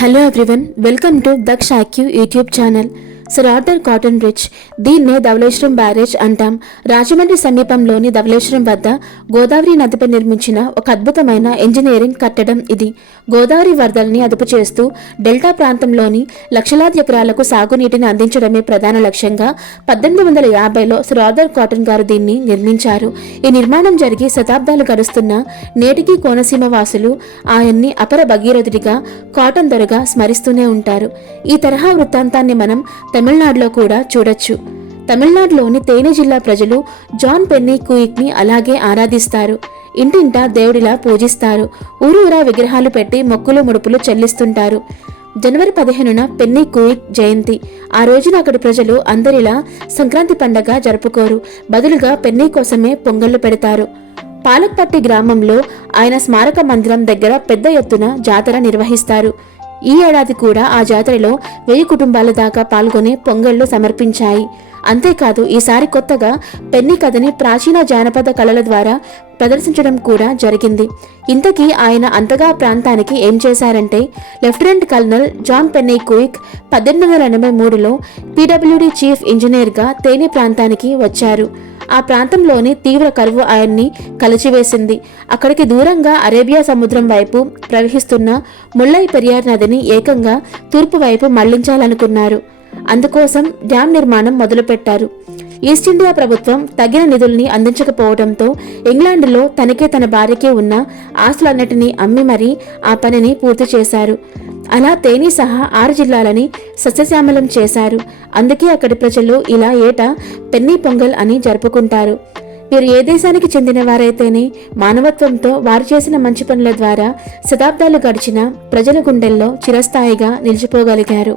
Hello everyone, welcome to Daksha IQ YouTube channel. Sir Arthur Cotton bridge, దీన్నే Dhavaleswaram barrage అంటాం. రాజమండ్రి సమీపంలోని ధవళేశ్వరం వద్ద గోదావరి నదిపై నిర్మించిన ఒక అద్భుతమైన ఇంజనీరింగ్ కట్టడం ఇది. గోదావరి వరదల్ని అదుపు చేస్తూ డెల్టా ప్రాంతంలోని లక్షలాది ఎకరాలకు సాగునీటిని అందించడమే ప్రధాన లక్ష్యంగా 1850లో సర్ ఆర్థర్ కాటన్ గారు దీన్ని నిర్మించారు. ఈ నిర్మాణం జరిగి శతాబ్దాలు గడుస్తున్నా నేటికి కోనసీమ వాసులు ఆయన్ని అపర భగీరథుడిగా, కాటన్ దొరగా స్మరిస్తూనే ఉంటారు. ఈ తరహా వృత్తాంతాన్ని మనం తమిళనాడులో కూడా చూడొచ్చు. తమిళనాడులోని తేని జిల్లా ప్రజలు జాన్ పెన్నీ క్విక్ ని అలాగే ఆరాధిస్తారు. ఇంటింటా దేవుడిలా పూజిస్తారు. ఊరూరా విగ్రహాలు పెట్టి మొక్కులు ముడుపులు చెల్లిస్తుంటారు. జనవరి 15న పెన్నీ క్విక్ జయంతి. ఆ రోజున అక్కడి ప్రజలు అందరిలా సంక్రాంతి పండగ జరుపుకోరు. బదులుగా పెన్నీ కోసమే పొంగళ్లు పెడతారు. పాలక్పట్టి గ్రామంలో ఆయన స్మారక మందిరం దగ్గర పెద్ద ఎత్తున జాతర నిర్వహిస్తారు. ఈ ఏడాది కూడా ఆ జాతరలో 1000 కుటుంబాల దాకా పాల్గొని పొంగళ్లు సమర్పించాయి. అంతేకాదు, ఈసారి కొత్తగా పెన్నీ కథని ప్రాచీన జానపద కళల ద్వారా ప్రదర్శించడం కూడా జరిగింది. ఇంతకీ ఆయన అంతగా ప్రాంతానికి ఏం చేశారంటే, lieutenant colonel John Pennycuick 1883లో పీడబ్ల్యూడీ చీఫ్ ఇంజనీర్గా తేని ప్రాంతానికి వచ్చారు. ఆ ప్రాంతంలోని తీవ్ర కరువు ఆయన్ని కలిచివేసింది. అక్కడికి దూరంగా అరేబియా సముద్రం వైపు ప్రవహిస్తున్న ముల్లై పెరియార్ నదిని ఏకంగా తూర్పు వైపు మళ్లించాలనుకున్నారు. అందుకోసం డ్యాం నిర్మాణం మొదలుపెట్టారు. ఈస్ట్ ఇండియా ప్రభుత్వం తగిన నిధుల్ని అందించకపోవడంతో ఇంగ్లాండ్లో తన భార్యకే ఉన్న ఆస్తులన్నిటినీ అమ్మి మరీ ఆ పనిని పూర్తి చేశారు. అలా తేని సహా 6 జిల్లాలని సస్యశ్యామలం చేశారు. అందుకే అక్కడి ప్రజలు ఇలా ఏటా పెన్నీ పొంగల్ అని జరుపుకుంటారు. వీరు ఏ దేశానికి చెందిన వారైతేనే మానవత్వంతో వారు చేసిన మంచి పనుల ద్వారా శతాబ్దాలు గడిచిన ప్రజల గుండెల్లో చిరస్థాయిగా నిలిచిపోగలిగారు.